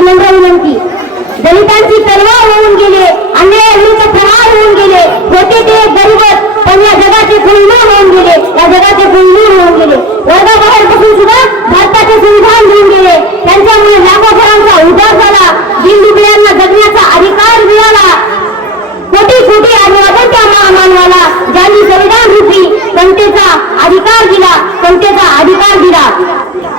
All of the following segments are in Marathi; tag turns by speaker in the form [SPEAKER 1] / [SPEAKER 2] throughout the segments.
[SPEAKER 1] नम्र विनंती. दलितांची तलवार होऊन गेले अन्यायाविरुद्ध प्रहार होऊन गेले होते ते गरीबच पण या जगाचे गुणनूर होऊन गेले या जगाचे गुणनूर होऊन गेले. वर्गाबाहेर बसून सुद्धा भारताचे संविधान घेऊन गेले. त्यांच्यामुळे लाखो घरांचा उद्धार झाला. दिनदुबळ्यांना जगण्याचा अधिकार मिळाला. कोटी कोटी अभिवादन त्या महामानवाला ज्यांनी संविधान रूपी समतेचा अधिकार दिला समतेचा अधिकार दिला.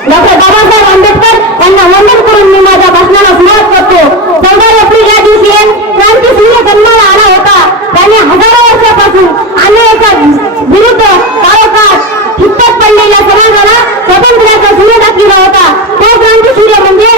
[SPEAKER 1] डॉक्टर बाबासाहेब आंबेडकर यांना वंदन करून मी माझ्या आपल्याला स्मरण करतो. चौदा एप्रिल या दिवशी क्रांतीसिंह सूर्य जन्माला आला होता. त्याने हजारो वर्षापासून अन्यायाच्या विरुद्ध काळोखात हिप्पत पडलेल्या समाजाला स्वातंत्र्याचा सूर्य दाखविला होता. तो क्रांती सूर्य म्हणजे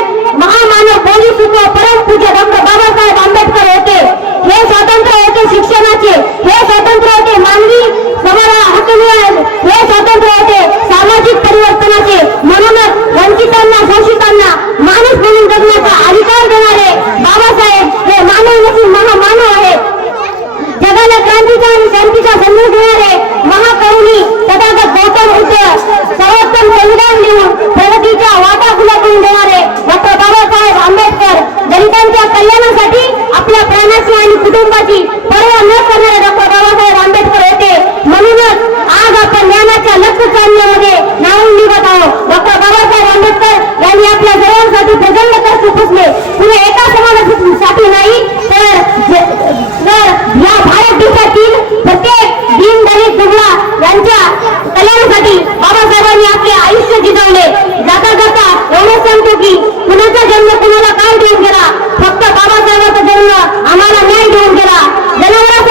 [SPEAKER 1] महामानव पोलीस सुख परमपूज्य डॉक्टर बाबासाहेब आंबेडकर होते. हे स्वातंत्र्य होते शिक्षणाचे हे स्वातंत्र्य होते मानवी समाला हक्क मिळाले हे स्वातंत्र्य होते सामाजिक परिवर्तनाचे म्हणूनच वंचितांना शोषितांना माणूस म्हणून जगण्याचा अधिकार देणारे बाबासाहेब हे मानव नसून महामानव आहेत जगाला क्रांतीचा आणि शांतीचा संदेश देणारे महाकरुणी तथागत गौतम बुद्ध सर्वोत्तम संविधान लिहून प्रगतीच्या वाटा खुल्या करून देणारे डॉक्टर बाबासाहेब आंबेडकर दलितांच्या कल्याणासाठी आपल्या प्राणाची आणि पर्वा न करणारे डॉक्टर बाबासाहेब आंबेडकर होते. म्हणूनच आज आपण ज्ञानाच्या लक्ष चालण्यामध्ये नावून निघत आहोत. डॉक्टर बाबासाहेब आंबेडकर यांनी आपल्या सर्वांसाठी प्रचंड कष्ट पुसले. पुढे एका समाजासाठी नाही तर या भारत देशातील प्रत्येक दीन दलित जुगला यांच्या कल्याणासाठी बाबासाहेबांनी आपले आयुष्य जिजवले. जाता जाता एवढं सांगतो की कुणाचा जन्म कुणाला काय देऊन गेला फक्त बाबासाहेबांचा जन्म आम्हाला न्याय देऊन गेला